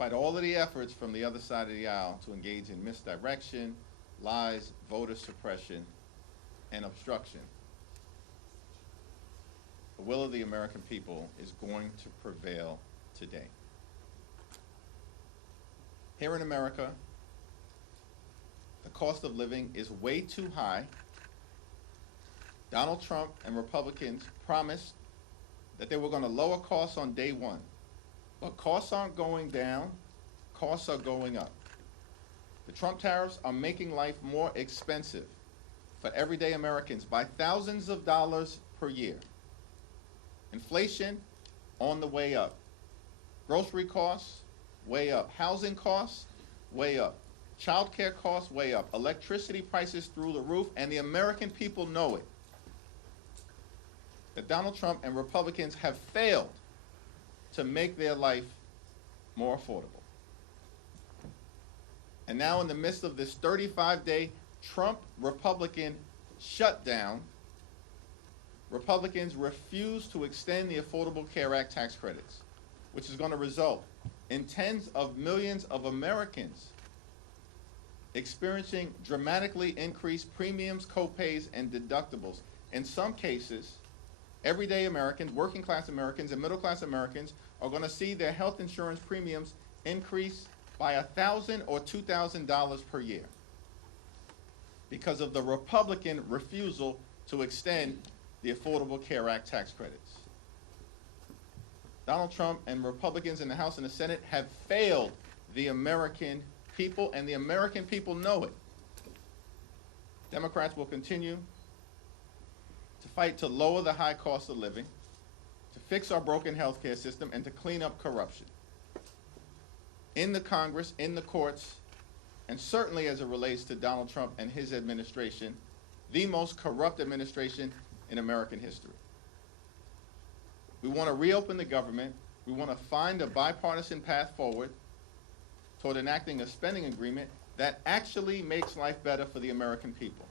despite all of the efforts from the other side of the aisle to engage in misdirection, lies, voter suppression, and obstruction, the will of the American people is going to prevail today. Here in America, the cost of living is way too high. Donald Trump and Republicans promised that they were going to lower costs on day one. But costs aren't going down, costs are going up. The Trump tariffs are making life more expensive for everyday Americans by thousands of dollars per year. Inflation on the way up. Grocery costs, way up. Housing costs, way up. Child care costs, way up. Electricity prices through the roof, and the American people know it. That Donald Trump and Republicans have failed to make their life more affordable. And now in the midst of this 35-day Trump-Republican shutdown, Republicans refuse to extend the Affordable Care Act tax credits, which is going to result in tens of millions of Americans experiencing dramatically increased premiums, copays, and deductibles. In some cases, everyday Americans, working class Americans, and middle class Americans are going to see their health insurance premiums increase by $1,000 or $2,000 per year because of the Republican refusal to extend the Affordable Care Act tax credits. Donald Trump and Republicans in the House and the Senate have failed the American people, and the American people know it. Democrats will continue to fight to lower the high cost of living, to fix our broken healthcare system, and to clean up corruption. In the Congress, in the courts, and certainly as it relates to Donald Trump and his administration, the most corrupt administration in American history. We want to reopen the government. We want to find a bipartisan path forward toward enacting a spending agreement that actually makes life better for the American people,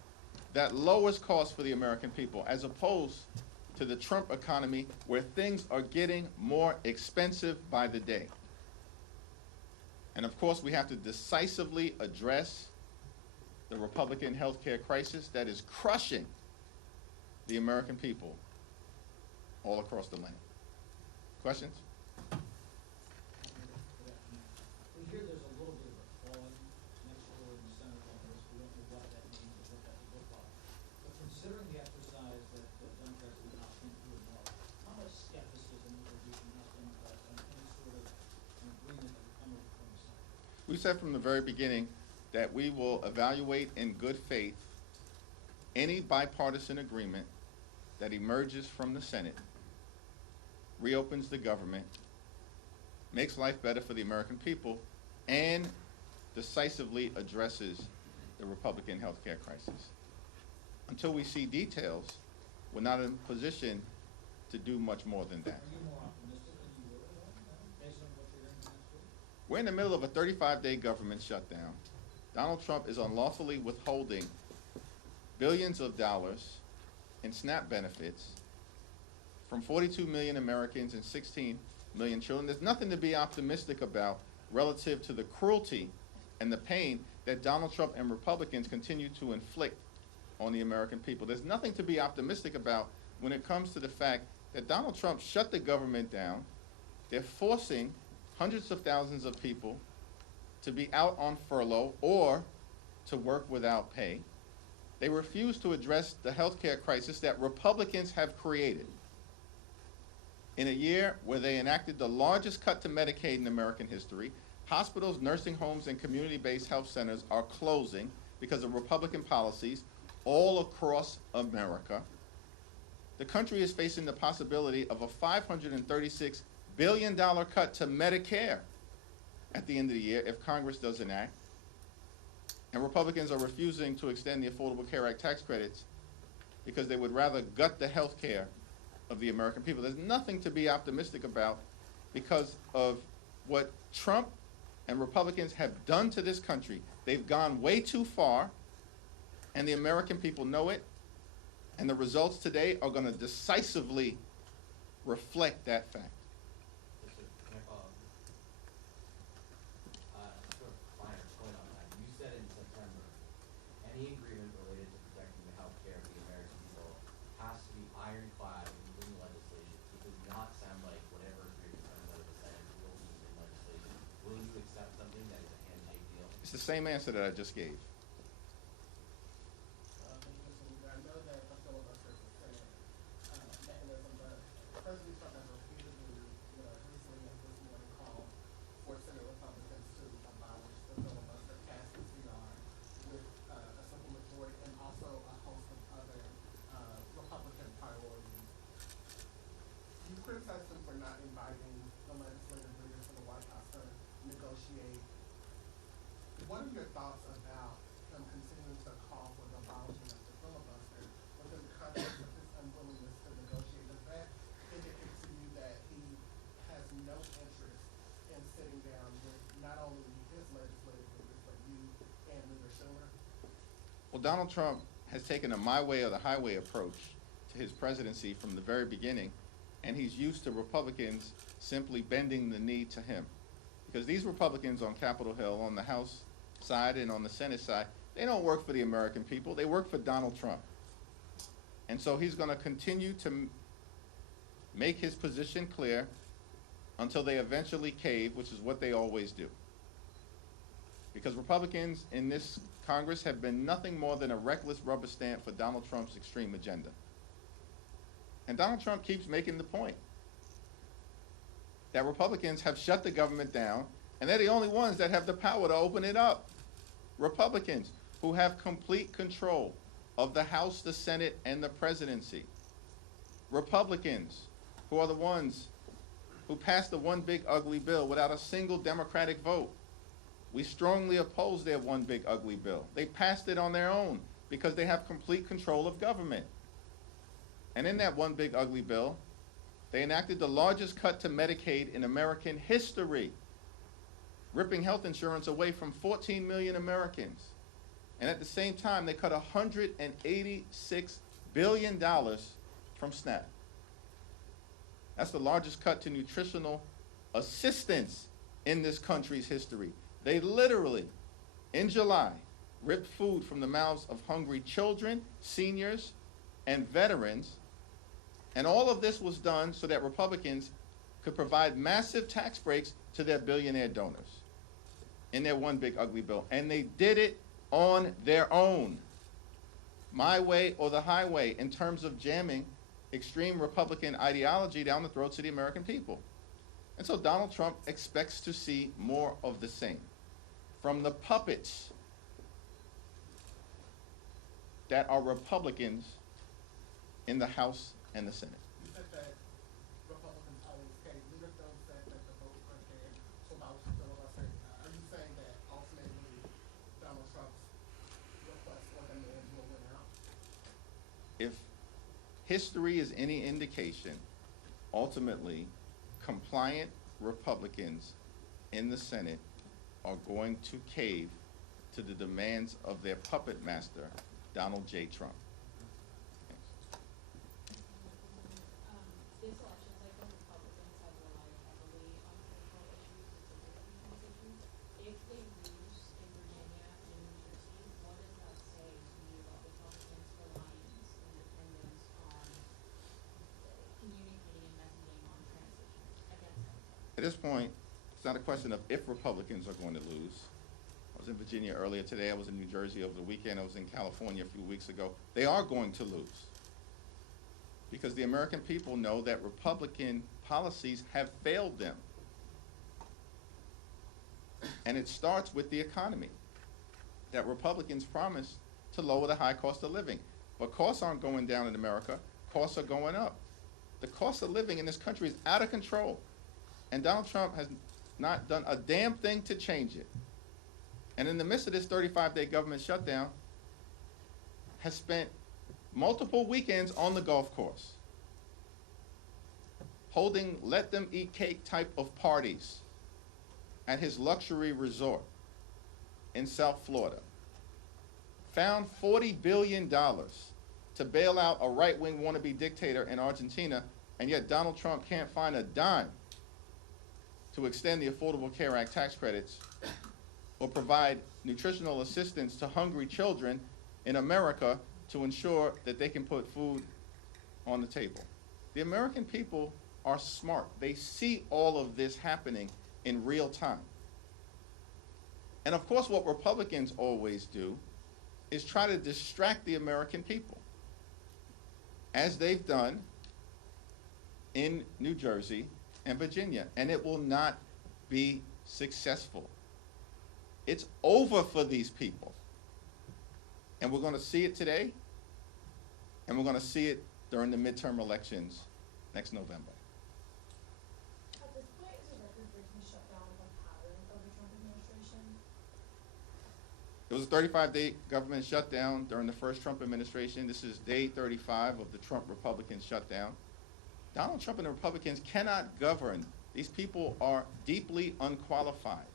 that lowers costs for the American people, as opposed to the Trump economy where things are getting more expensive by the day. And of course, we have to decisively address the Republican healthcare crisis that is crushing the American people all across the land. Questions? We hear there's a little bit of a falling next year in the Senate on this. We don't know what that means or what that would look like. But considering the exercise that Democrats did not think through enough, how much skepticism would there be from House Democrats on any sort of an agreement that would come over from the Senate? We said from the very beginning that we will evaluate in good faith any bipartisan agreement that emerges from the Senate, reopens the government, makes life better for the American people, and decisively addresses the Republican health care crisis. Until we see details, we're not in a position to do much more than that. Are you more optimistic than you were based on what you're hearing from this week? We're in the middle of a 35-day government shutdown. Donald Trump is unlawfully withholding billions of dollars in SNAP benefits from 42 million Americans and 16 million children. There's nothing to be optimistic about relative to the cruelty and the pain that Donald Trump and Republicans continue to inflict on the American people. There's nothing to be optimistic about when it comes to the fact that Donald Trump shut the government down. They're forcing hundreds of thousands of people to be out on furlough or to work without pay. They refuse to address the healthcare crisis that Republicans have created. In a year where they enacted the largest cut to Medicaid in American history, hospitals, nursing homes, and community-based health centers are closing because of Republican policies all across America. The country is facing the possibility of a $536 billion cut to Medicare at the end of the year if Congress doesn't act. And Republicans are refusing to extend the Affordable Care Act tax credits because they would rather gut the health care of the American people. There's nothing to be optimistic about because of what Trump and Republicans have done to this country. They've gone way too far, and the American people know it, and the results today are going to decisively reflect that fact. It's the same answer that I just gave. Thank you, Mr. Leader. I know that the filibuster is a Senate mechanism, but President Trump has repeatedly, recently and this morning called for Senate Republicans to abolish the filibuster, pass the CR with a simple majority, and also a host of other Republican priorities. You criticize them for not inviting the legislative leaders to the White House to negotiate. What are your thoughts about him continuing to call for the abolishment of the filibuster within the context of his unwillingness to negotiate? Does that indicate to you that he has no interest in sitting down with not only his legislative leaders, but you and Leader Schumer? Well, Donald Trump has taken a my way or the highway approach to his presidency from the very beginning, and he's used to Republicans simply bending the knee to him. Because these Republicans on Capitol Hill, on the House side and on the Senate side, they don't work for the American people, they work for Donald Trump. And so he's going to continue to make his position clear until they eventually cave, which is what they always do. Because Republicans in this Congress have been nothing more than a reckless rubber stamp for Donald Trump's extreme agenda. And Donald Trump keeps making the point that Republicans have shut the government down, and they're the only ones that have the power to open it up. Republicans who have complete control of the House, the Senate, and the presidency. Republicans who are the ones who passed the one big ugly bill without a single Democratic vote. We strongly oppose their one big ugly bill. They passed it on their own because they have complete control of government. And in that one big ugly bill, they enacted the largest cut to Medicaid in American history, ripping health insurance away from 14 million Americans. And at the same time, they cut $186 billion from SNAP. That's the largest cut to nutritional assistance in this country's history. They literally, in July, ripped food from the mouths of hungry children, seniors, and veterans. And all of this was done so that Republicans could provide massive tax breaks to their billionaire donors in their one big ugly bill. And they did it on their own. My way or the highway in terms of jamming extreme Republican ideology down the throats of the American people. And so Donald Trump expects to see more of the same from the puppets that are Republicans in the House and the Senate. You said that Republicans always cave. Leader Jones said that the vote was unfair to abolish the filibuster. Are you saying that ultimately Donald Trump's request or demand will win out? If history is any indication, ultimately, compliant Republicans in the Senate are going to cave to the demands of their puppet master, Donald J. Trump. This election cycle, Republicans have relied heavily on critical issues, specifically defense issues. If they lose in Virginia and in New Jersey, what does that say to you about Republicans' reliance and dependence on communicating and messaging on trans issues against Democrats? At this point, it's not a question of if Republicans are going to lose. I was in Virginia earlier today. I was in New Jersey over the weekend. I was in California a few weeks ago. They are going to lose. Because the American people know that Republican policies have failed them. And it starts with the economy. That Republicans promised to lower the high cost of living. But costs aren't going down in America. Costs are going up. The cost of living in this country is out of control. And Donald Trump has not done a damn thing to change it. And in the midst of this 35-day government shutdown, has spent multiple weekends on the golf course, holding let-them-eat-cake type of parties at his luxury resort in South Florida, found $40 billion to bail out a right-wing wannabe dictator in Argentina, and yet Donald Trump can't find a dime to extend the Affordable Care Act tax credits or provide nutritional assistance to hungry children in America to ensure that they can put food on the table. The American people are smart. They see all of this happening in real time. And of course, what Republicans always do is try to distract the American people, as they've done in New Jersey and Virginia, and it will not be successful. It's over for these people. And we're going to see it today, and we're going to see it during the midterm elections next November. At this point, is a record-breaking shutdown a pattern of the Trump administration? It was a 35-day government shutdown during the first Trump administration. This is day 35 of the Trump Republican shutdown. Donald Trump and the Republicans cannot govern. These people are deeply unqualified.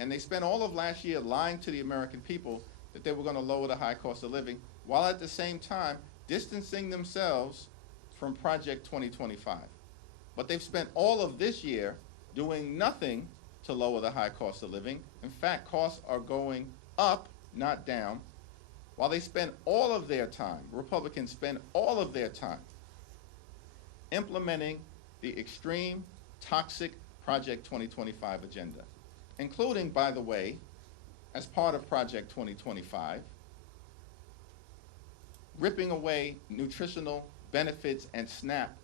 And they spent all of last year lying to the American people that they were going to lower the high cost of living, while at the same time distancing themselves from Project 2025. But they've spent all of this year doing nothing to lower the high cost of living. In fact, costs are going up, not down, while they spend all of their time, Republicans spend all of their time implementing the extreme, toxic Project 2025 agenda, including, by the way, as part of Project 2025, ripping away nutritional benefits and SNAP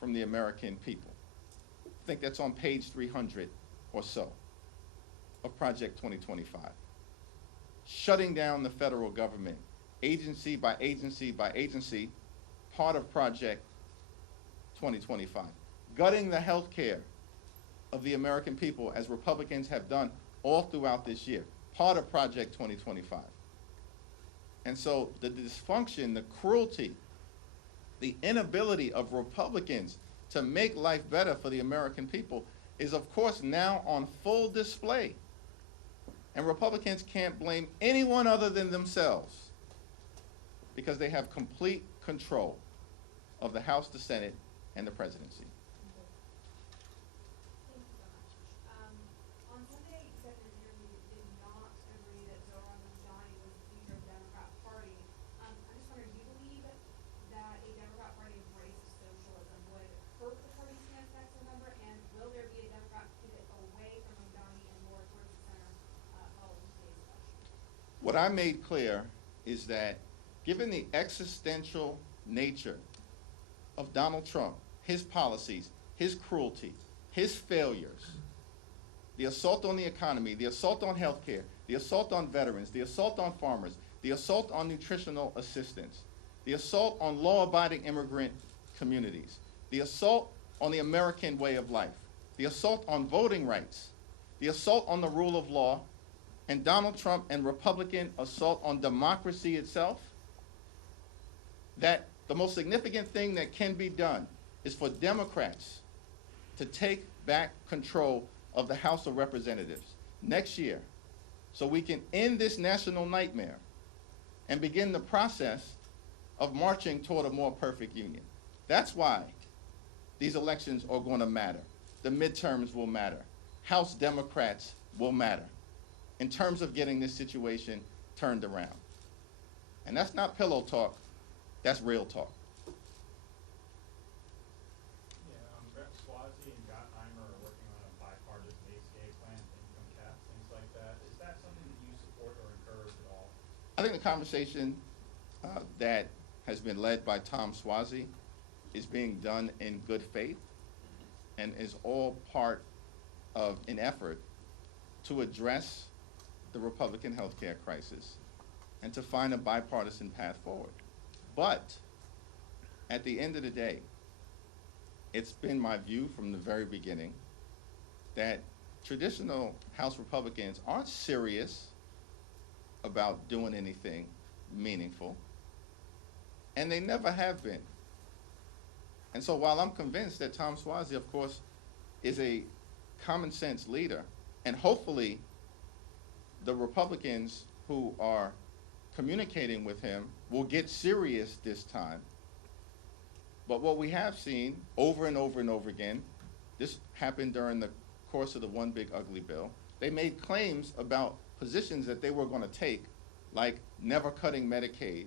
from the American people. I think that's on page 300 or so of Project 2025. Shutting down the federal government, agency by agency by agency, part of Project 2025. Gutting the health care of the American people, as Republicans have done all throughout this year, part of Project 2025. And so the dysfunction, the cruelty, the inability of Republicans to make life better for the American people is, of course, now on full display. And Republicans can't blame anyone other than themselves, because they have complete control of the House, the Senate, and the presidency. Thank you so much. On Sunday, you said in an interview that you did not agree that Zoran Mamdani was the future of the Democrat Party. I'm just wondering, do you believe that a Democrat Party embrace of socialism would hurt the party's stance next November? And will there be a Democrat pivot away from Mamdani and more towards the center following today's election? What I made clear is that given the existential nature of Donald Trump, his policies, his cruelty, his failures, the assault on the economy, the assault on health care, the assault on veterans, the assault on farmers, the assault on nutritional assistance, the assault on law-abiding immigrant communities, the assault on the American way of life, the assault on voting rights, the assault on the rule of law, and Donald Trump and Republican assault on democracy itself, that the most significant thing that can be done is for Democrats to take back control of the House of Representatives next year, so we can end this national nightmare and begin the process of marching toward a more perfect union. That's why these elections are going to matter. The midterms will matter. House Democrats will matter in terms of getting this situation turned around. And that's not pillow talk, that's real talk. Reps Swazi and Gottheimer are working on a bipartisan ACA plan, income cap, things like that. Is that something that you support or encourage at all? I think the conversation that has been led by Tom Swazi is being done in good faith and is all part of an effort to address the Republican health care crisis and to find a bipartisan path forward. But at the end of the day, it's been my view from the very beginning that traditional House Republicans aren't serious about doing anything meaningful, and they never have been. And so while I'm convinced that Tom Swazi, of course, is a common sense leader, and hopefully the Republicans who are communicating with him will get serious this time. But what we have seen over and over and over again, this happened during the course of the One Big Ugly Bill, they made claims about positions that they were going to take, like never cutting Medicaid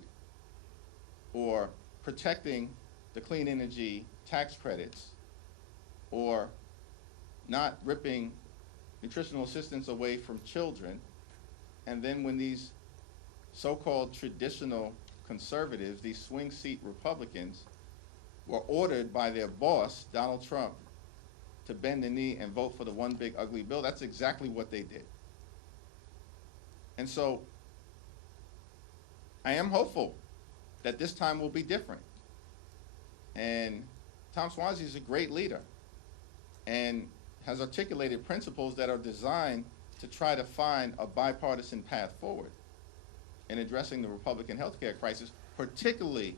or protecting the clean energy tax credits or not ripping nutritional assistance away from children. And then when these so-called traditional conservatives, these swing seat Republicans, were ordered by their boss, Donald Trump, to bend the knee and vote for the one big ugly bill, that's exactly what they did. And so I am hopeful that this time will be different. And Tom Suozzi is a great leader and has articulated principles that are designed to try to find a bipartisan path forward in addressing the Republican healthcare crisis, particularly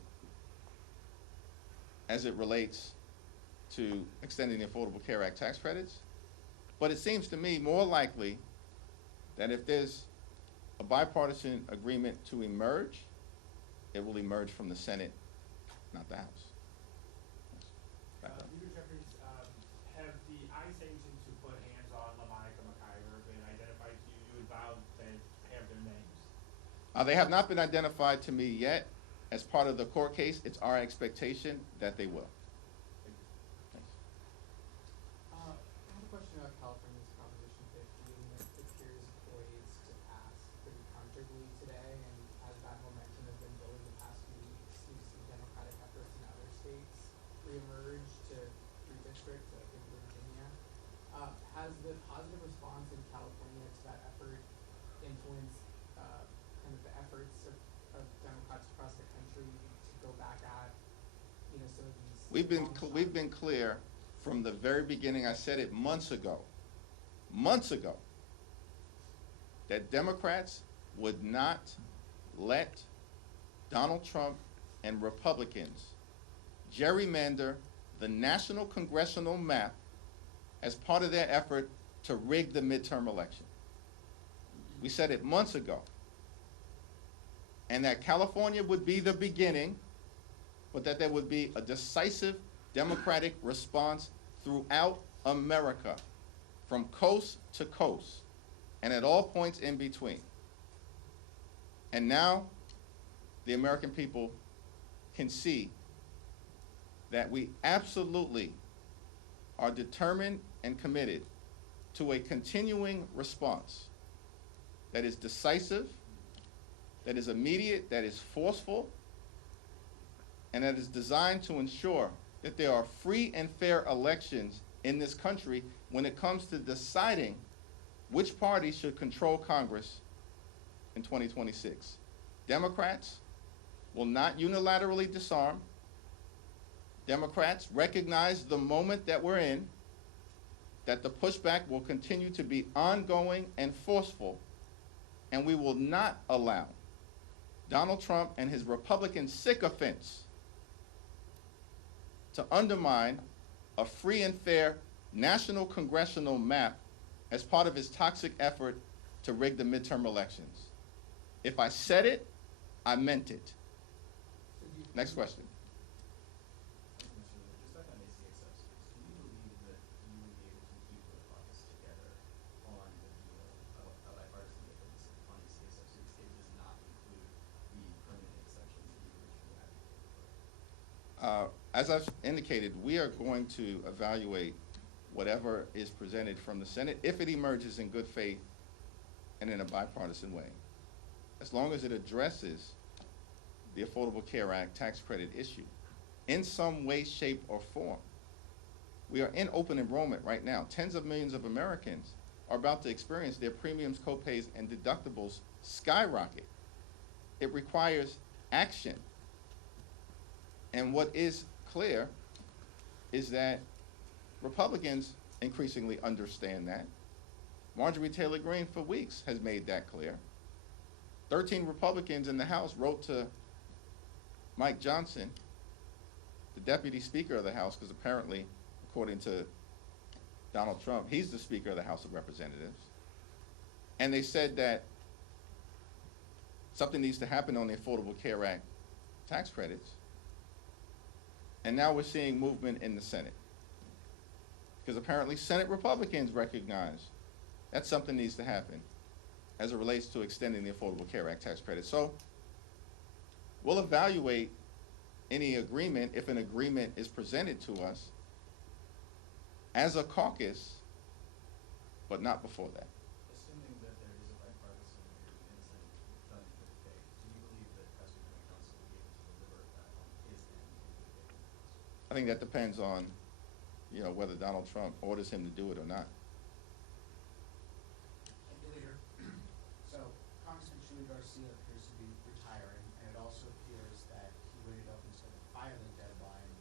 as it relates to extending the Affordable Care Act tax credits. But it seems to me more likely that if there's a bipartisan agreement to emerge, it will emerge from the Senate, not the House. Back up. Leader Jeffries, have the ICE agents who put hands on LaMonica McIver been identified to you? You had vowed they have their names. They have not been identified to me yet. As part of the court case, it's our expectation that they will. Thanks. I have a question about California's Proposition 50, and it appears poised to pass pretty comfortably today, and as that momentum has been building the past few weeks, we've seen Democratic efforts in other states reemerge to redistrict, like in Virginia. Has the positive response in California to that effort influenced kind of the efforts of Democrats across the country to go back at, some of these? We've been clear from the very beginning. I said it months ago, that Democrats would not let Donald Trump and Republicans gerrymander the national congressional map as part of their effort to rig the midterm election. We said it months ago. And that California would be the beginning, but that there would be a decisive Democratic response throughout America, from coast to coast, and at all points in between. And now, the American people can see that we absolutely are determined and committed to a continuing response that is decisive, that is immediate, that is forceful, and that is designed to ensure that there are free and fair elections in this country when it comes to deciding which party should control Congress in 2026. Democrats will not unilaterally disarm. Democrats recognize the moment that we're in, that the pushback will continue to be ongoing and forceful, and we will not allow Donald Trump and his Republican sycophants to undermine a free and fair national congressional map as part of his toxic effort to rig the midterm elections. If I said it, I meant it. Next question. Just back on ACA subsidies, do you believe that you would be able to keep the caucus together on the deal, a bipartisan difference on ACA subsidies if it does not include the permanent exceptions that you originally advocated for? As I've indicated, we are going to evaluate whatever is presented from the Senate if it emerges in good faith and in a bipartisan way, as long as it addresses the Affordable Care Act tax credit issue in some way, shape, or form. We are in open enrollment right now. Tens of millions of Americans are about to experience their premiums, copays, and deductibles skyrocket. It requires action. And what is clear is that Republicans increasingly understand that. Marjorie Taylor Greene for weeks has made that clear. 13 Republicans in the House wrote to Mike Johnson, the Deputy Speaker of the House, because apparently, according to Donald Trump, he's the Speaker of the House of Representatives. And they said that something needs to happen on the Affordable Care Act tax credits. And now we're seeing movement in the Senate, because apparently Senate Republicans recognize that something needs to happen as it relates to extending the Affordable Care Act tax credit. So we'll evaluate any agreement, if an agreement is presented to us, as a caucus, but not before that. Assuming that there is a bipartisan or innocent done in good faith, do you believe that President Johnson will be able to deliver that on his end in good faith? I think that depends on, whether Donald Trump orders him to do it or not. Thank you, Leader. So, Congressman Chuy Garcia appears to be retiring, and it also appears that he waited up until the filing deadline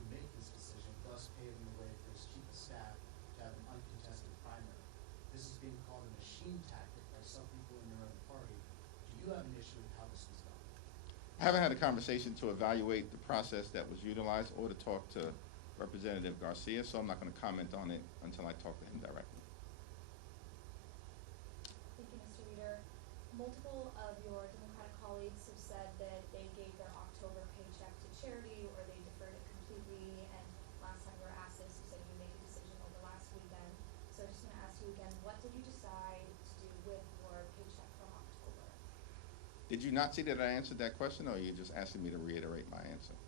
to make his decision, thus paving the way for his chief of staff to have an uncontested primary. This is being called a machine tactic by some people in your own party. Do you have an issue with how this was done? I haven't had a conversation to evaluate the process that was utilized or to talk to Representative Garcia, so I'm not going to comment on it until I talk to him directly. Thank you, Mr. Leader. Multiple of your Democratic colleagues have said that they gave their October paycheck to charity or they deferred it completely, and last time you were asked this, you said you made a decision over last weekend. So I just want to ask you again, what did you decide to do with your paycheck from October? Did you not see that I answered that question, or are you just asking me to reiterate my answer?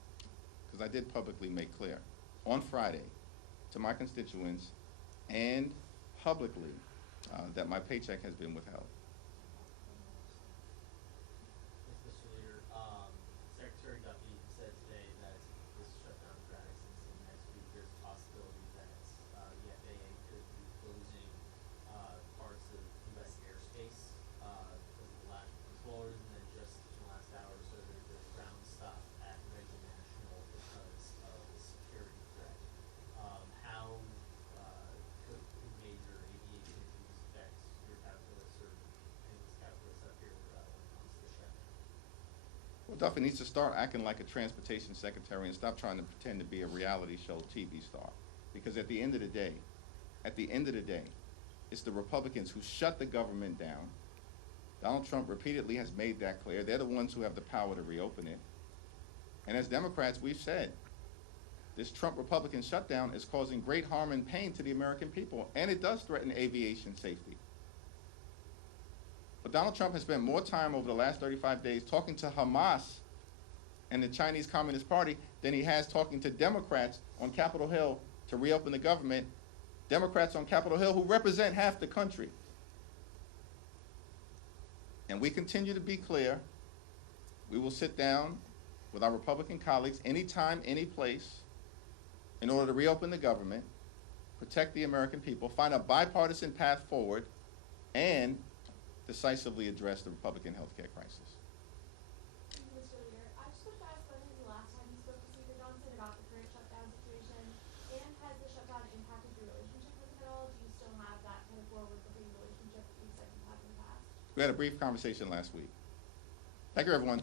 Because I did publicly make clear on Friday to my constituents and publicly that my paycheck has been withheld. Yes, Mr. Leader. Secretary Duffy said today that this shutdown drags into next week. There's a possibility that the FAA could be closing parts of U.S. airspace because of the lack of controllers, and then just in the last hour or so, there's ground stop at Reagan National because of the security threat. How could major aviation issues affect your calculus or anyone's calculus up here when it comes to the shutdown? Well, Duffy needs to start acting like a transportation secretary and stop trying to pretend to be a reality show TV star. Because at the end of the day, it's the Republicans who shut the government down. Donald Trump repeatedly has made that clear. They're the ones who have the power to reopen it. And as Democrats, we've said, this Trump-Republican shutdown is causing great harm and pain to the American people, and it does threaten aviation safety. But Donald Trump has spent more time over the last 35 days talking to Hamas and the Chinese Communist Party than he has talking to Democrats on Capitol Hill to reopen the government, Democrats on Capitol Hill who represent half the country. And we continue to be clear. We will sit down with our Republican colleagues anytime, any place, in order to reopen the government, protect the American people, find a bipartisan path forward, and decisively address the Republican health care crisis. Mr. Leader, I just wanted to ask when was the last time you spoke to Speaker Johnson about the current shutdown situation, and has the shutdown impacted your relationship with him at all? Do you still have that kind of forward-looking relationship that you said you had in the past? We had a brief conversation last week. Thank you, everyone.